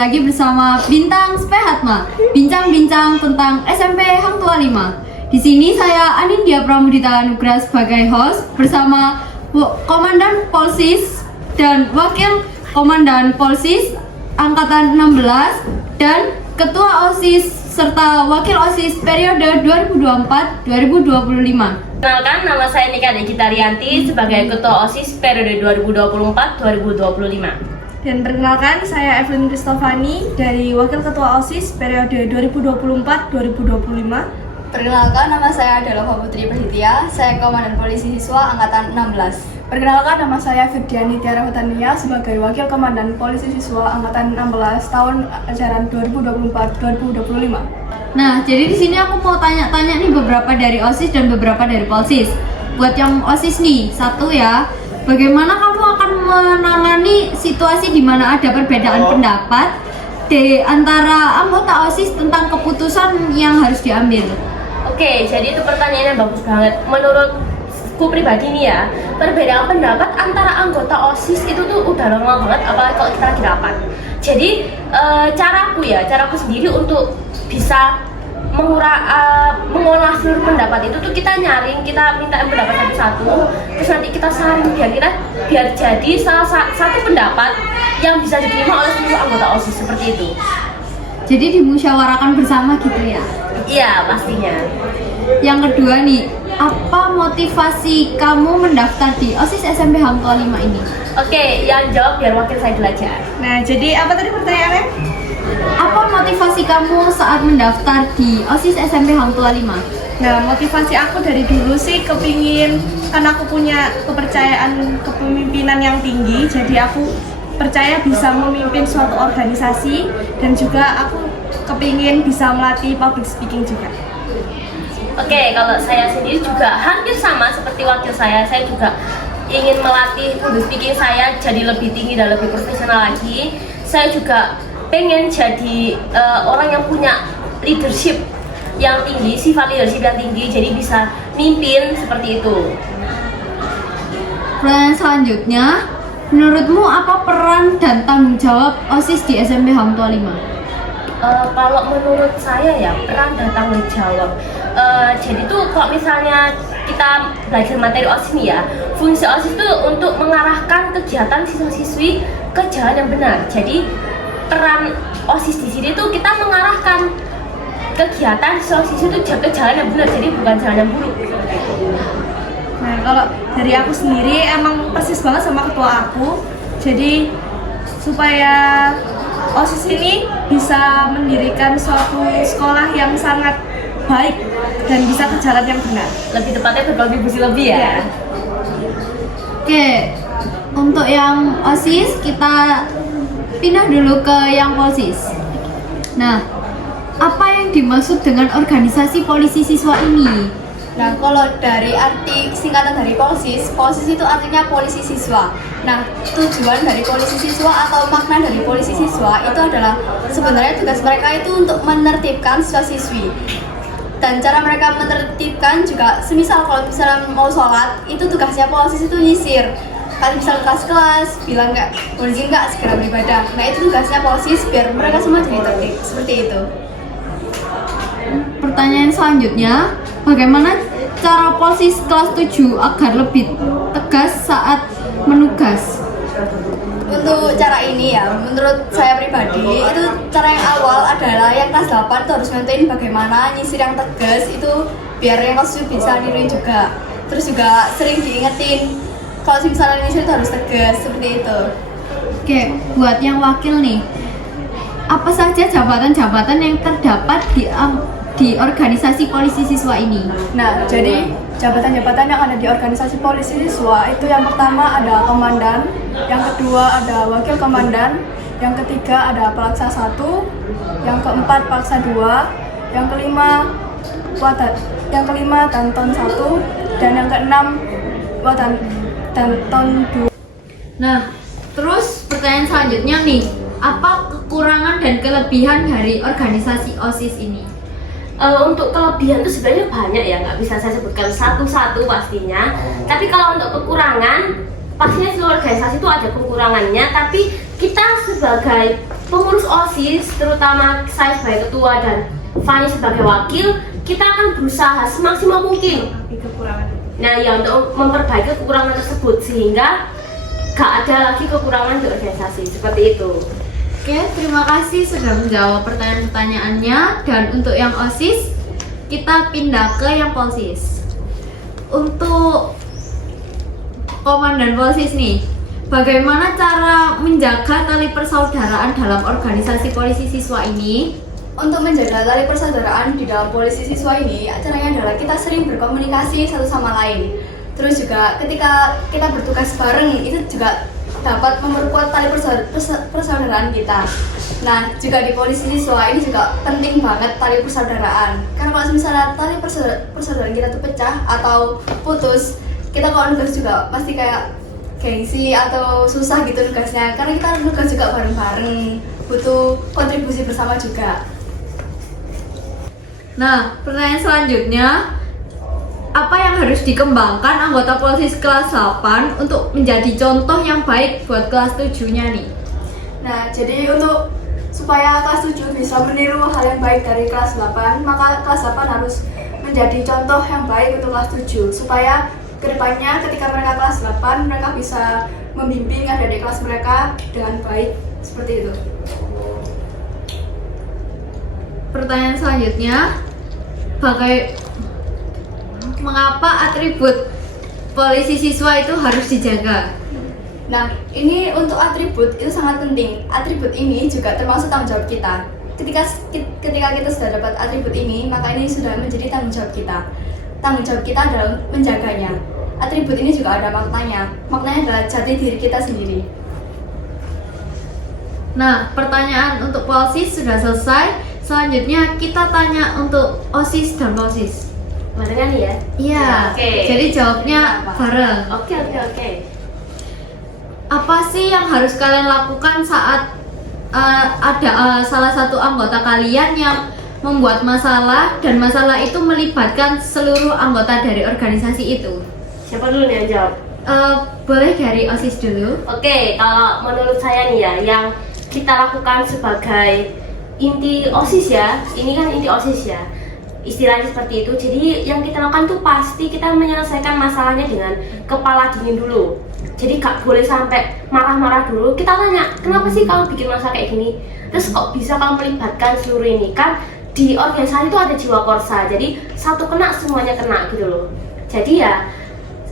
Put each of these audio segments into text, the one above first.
lagi bersama Bintang Spehatma, bincang-bincang tentang SMP Hang Tua 5. Di sini saya Anindya Pramudita Nugraha sebagai host bersama Komandan Polsis dan Wakil Komandan Polsis Angkatan 16 dan Ketua OSIS serta Wakil OSIS periode 2024-2025. Kenalkan, nama saya Nika Degita Rianti sebagai Ketua OSIS periode 2024-2025. Dan perkenalkan, saya Evelyn Kristofani dari Wakil Ketua OSIS periode 2024-2025. Perkenalkan, nama saya adalah Putri Prasetya, saya Komandan Polisi Siswa Angkatan 16. Perkenalkan, nama saya Firdiani Tiara Hutania sebagai Wakil Komandan Polisi Siswa Angkatan 16 tahun ajaran 2024-2025. Nah, jadi di sini aku mau tanya-tanya nih beberapa dari OSIS dan beberapa dari Polsis. Buat yang OSIS nih, satu ya, bagaimana kamu akan menangani situasi di mana ada perbedaan pendapat di antara anggota OSIS tentang keputusan yang harus diambil? Oke, jadi itu pertanyaan yang bagus banget. Menurutku pribadi nih ya, perbedaan pendapat antara anggota OSIS itu tuh udah normal banget, apalagi kalau kita lagi rapat. Jadi caraku sendiri untuk bisa mengolah seluruh pendapat itu tuh kita nyaring, kita minta pendapat satu-satu, terus nanti kita saring biar jadi salah satu pendapat yang bisa diterima oleh seluruh anggota OSIS seperti itu. Jadi dimusyawarakan bersama gitu ya? Iya, pastinya. Yang kedua nih, apa motivasi kamu mendaftar di OSIS SMP Hang Tua 5 ini? Oke, yang jawab biar wakil saya belajar. Nah, jadi apa tadi pertanyaannya? Apa motivasi kamu saat mendaftar di OSIS SMP Hang Tua 5? Nah, motivasi aku dari dulu sih kepingin, karena aku punya kepercayaan kepemimpinan yang tinggi, jadi aku percaya bisa memimpin suatu organisasi dan juga aku kepingin bisa melatih public speaking juga. Oke, kalau saya sendiri juga hampir sama seperti wakil saya juga ingin melatih public speaking saya jadi lebih tinggi dan lebih profesional lagi. Saya juga pengen jadi orang yang punya leadership yang tinggi, sifat leadership yang tinggi, jadi bisa mimpin seperti itu. Pertanyaan selanjutnya, menurutmu apa peran dan tanggung jawab OSIS di SMP Hang Tua 5? Kalau menurut saya ya, peran dan tanggung jawab. Jadi tuh kalau misalnya kita belajar materi OSIS nih ya, fungsi OSIS itu untuk mengarahkan kegiatan siswa-siswi ke jalan yang benar. Jadi peran OSIS di sini tuh kita mengarahkan kegiatan siswa-siswi itu ke jalan yang benar, jadi bukan jalan yang buruk. Nah, kalau dari aku sendiri emang persis banget sama ketua aku. Jadi supaya OSIS ini bisa mendirikan suatu sekolah yang sangat baik dan bisa ke jalan yang benar. Lebih tepatnya berkontribusi lebih ya. Oke, untuk yang OSIS kita pindah dulu ke yang Polsis. Nah, apa yang dimaksud dengan organisasi polisi siswa ini? Nah, kalau dari arti singkatan dari Polsis itu artinya polisi siswa. Nah, tujuan dari polisi siswa atau makna dari polisi siswa itu adalah sebenarnya tugas mereka itu untuk menertibkan siswa-siswi. Dan cara mereka menertibkan juga, semisal kalau misalnya mau sholat, itu tugasnya Polsis itu nyisir. Kalau misal kelas-kelas bilang nggak, izin nggak segera beribadah. Nah, itu tugasnya Polsis biar mereka semua jadi tertib, seperti itu. Pertanyaan selanjutnya, bagaimana cara Polsis kelas 7 agar lebih tegas saat menugas? Untuk cara ini ya, menurut saya pribadi, itu cara yang awal adalah yang kelas 8 itu harus ngentuin bagaimana nyisir yang tegas itu biar yang kelas 7 bisa niruin juga. Terus juga sering diingetin kalau misalnya nyisir itu harus tegas, seperti itu. Oke, buat yang wakil nih, apa saja jabatan-jabatan yang terdapat di organisasi polisi siswa ini? Nah, jadi jabatan-jabatan yang ada di organisasi polisi siswa itu yang pertama ada komandan, yang kedua ada wakil komandan, yang ketiga ada pelaksa 1, yang keempat pelaksa 2, yang kelima danton 1, dan yang keenam danton 2. Nah, terus pertanyaan selanjutnya nih, apa kekurangan dan kelebihan dari organisasi OSIS ini? Untuk kelebihan itu sebenarnya banyak ya, nggak bisa saya sebutkan satu-satu pastinya. Tapi kalau untuk kekurangan, pastinya seluruh organisasi itu ada kekurangannya. Tapi kita sebagai pengurus OSIS, terutama saya sebagai ketua dan Fani sebagai wakil, kita akan berusaha semaksimal mungkin. Nah ya, untuk memperbaiki kekurangan tersebut sehingga gak ada lagi kekurangan di organisasi seperti itu. Oke, terima kasih sudah menjawab pertanyaan-pertanyaannya. Dan untuk yang OSIS, kita pindah ke yang Polsis. Untuk Komandan Polsis nih, bagaimana cara menjaga tali persaudaraan dalam organisasi polisi siswa ini? Untuk menjaga tali persaudaraan di dalam polisi siswa ini, caranya adalah kita sering berkomunikasi satu sama lain. Terus juga ketika kita bertugas bareng, itu juga dapat memperkuat tali persaudaraan kita. Nah, juga di polisi siswa ini juga penting banget tali persaudaraan. Karena kalau misalnya tali persaudaraan kita tuh pecah atau putus, kita kalau nugas juga pasti kayak gengsi atau susah gitu nugasnya. Karena kita nugas juga bareng-bareng, butuh kontribusi bersama juga. Nah, pertanyaan selanjutnya, apa yang harus dikembangkan anggota Polsis kelas 8 untuk menjadi contoh yang baik buat kelas 7-nya nih? Nah, jadi untuk supaya kelas 7 bisa meniru hal yang baik dari kelas 8, maka kelas 8 harus menjadi contoh yang baik untuk kelas 7 supaya kedepannya ketika mereka kelas 8, mereka bisa membimbing adik-adik kelas mereka dengan baik, seperti itu. Pertanyaan selanjutnya, mengapa atribut polisi siswa itu harus dijaga? Nah, ini untuk atribut itu sangat penting. Atribut ini juga termasuk tanggung jawab kita. Ketika kita sudah dapat atribut ini, maka ini sudah menjadi tanggung jawab kita. Tanggung jawab kita adalah menjaganya. Atribut ini juga ada maknanya. Maknanya adalah jati diri kita sendiri. Nah, pertanyaan untuk Polsis sudah selesai. Selanjutnya kita tanya untuk OSIS dan Polsis. Barengan ya? Iya. Oke. Jadi jawabnya bareng. Oke. Apa sih yang harus kalian lakukan saat ada salah satu anggota kalian yang membuat masalah dan masalah itu melibatkan seluruh anggota dari organisasi itu? Siapa dulu nih yang jawab? Boleh dari OSIS dulu. Oke, kalau menurut saya nih ya, yang kita lakukan sebagai inti OSIS ya, ini kan inti OSIS ya, istilahnya seperti itu. Jadi yang kita lakukan tuh pasti kita menyelesaikan masalahnya dengan kepala dingin dulu. Jadi gak boleh sampai marah-marah dulu. Kita tanya, kenapa sih kamu bikin masalah kayak gini? Terus kok bisa kamu melibatkan seluruh ini? Kan di organisasi itu ada jiwa korsa, jadi satu kena semuanya kena gitu loh. Jadi ya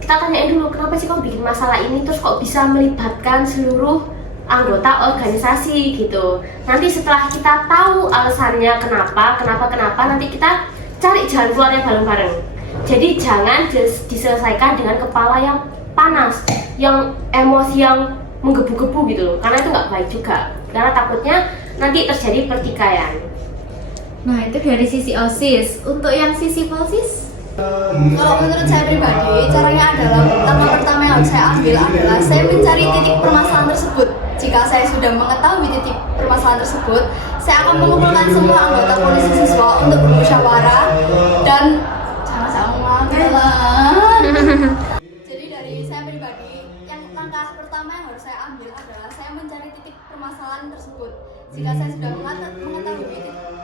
kita tanyain dulu, kenapa sih kamu bikin masalah ini? Terus kok bisa melibatkan seluruh anggota organisasi gitu. Nanti setelah kita tahu alasannya kenapa, nanti kita cari jalan keluarnya bareng-bareng. Jadi jangan diselesaikan dengan kepala yang panas, yang emosi yang menggebu-gebu gitu loh. Karena itu nggak baik juga. Karena takutnya nanti terjadi pertikaian. Nah, itu dari sisi OSIS. Untuk yang sisi Polsis? Kalau menurut saya pribadi, caranya adalah langkah pertama yang harus saya ambil adalah saya mencari titik permasalahan tersebut. Jika saya sudah mengetahui titik permasalahan tersebut, saya akan mengumpulkan semua anggota polisi siswa untuk bermusyawarah dan sama-sama Jadi dari saya pribadi, yang langkah pertama yang harus saya ambil adalah saya mencari titik permasalahan tersebut. Jika saya sudah mengetahui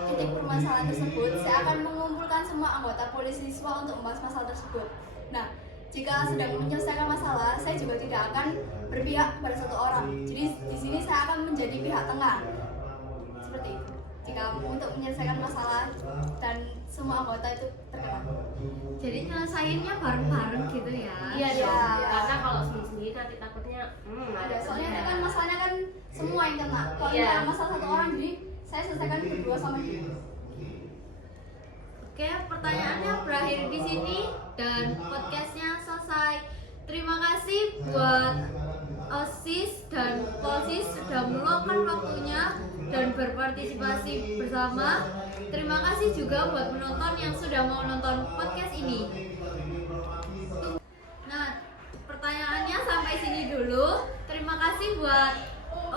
titik permasalahan tersebut, saya akan mengumpulkan semua anggota polisi siswa untuk membahas masalah tersebut. Nah, jika sedang menyelesaikan masalah, saya juga tidak akan berpihak pada satu orang. Jadi di sini saya akan menjadi pihak tengah. Seperti itu. Jika untuk menyelesaikan masalah dan semua anggota itu terkena. Jadi nyelesainnya bareng-bareng gitu ya? Iya Iya. dong. Karena kalau sendiri nanti takutnya Ada soalnya itu kan masalahnya kan semua yang kena. Kalau Iya. misalnya masalah satu orang, jadi saya selesaikan berdua sama dia. Oke, pertanyaannya berakhir di sini dan podcastnya selesai. Terima kasih buat OSIS dan Polsis sudah meluangkan waktunya dan berpartisipasi bersama. Terima kasih juga buat penonton yang sudah mau nonton podcast ini. Nah, pertanyaannya sampai sini dulu. Terima kasih buat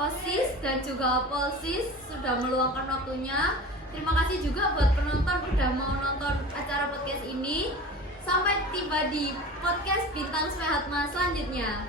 OSIS dan juga Polsis sudah meluangkan waktunya. Terima kasih juga buat penonton udah mau nonton acara podcast ini. Sampai tiba di podcast Bintang Sehatma selanjutnya.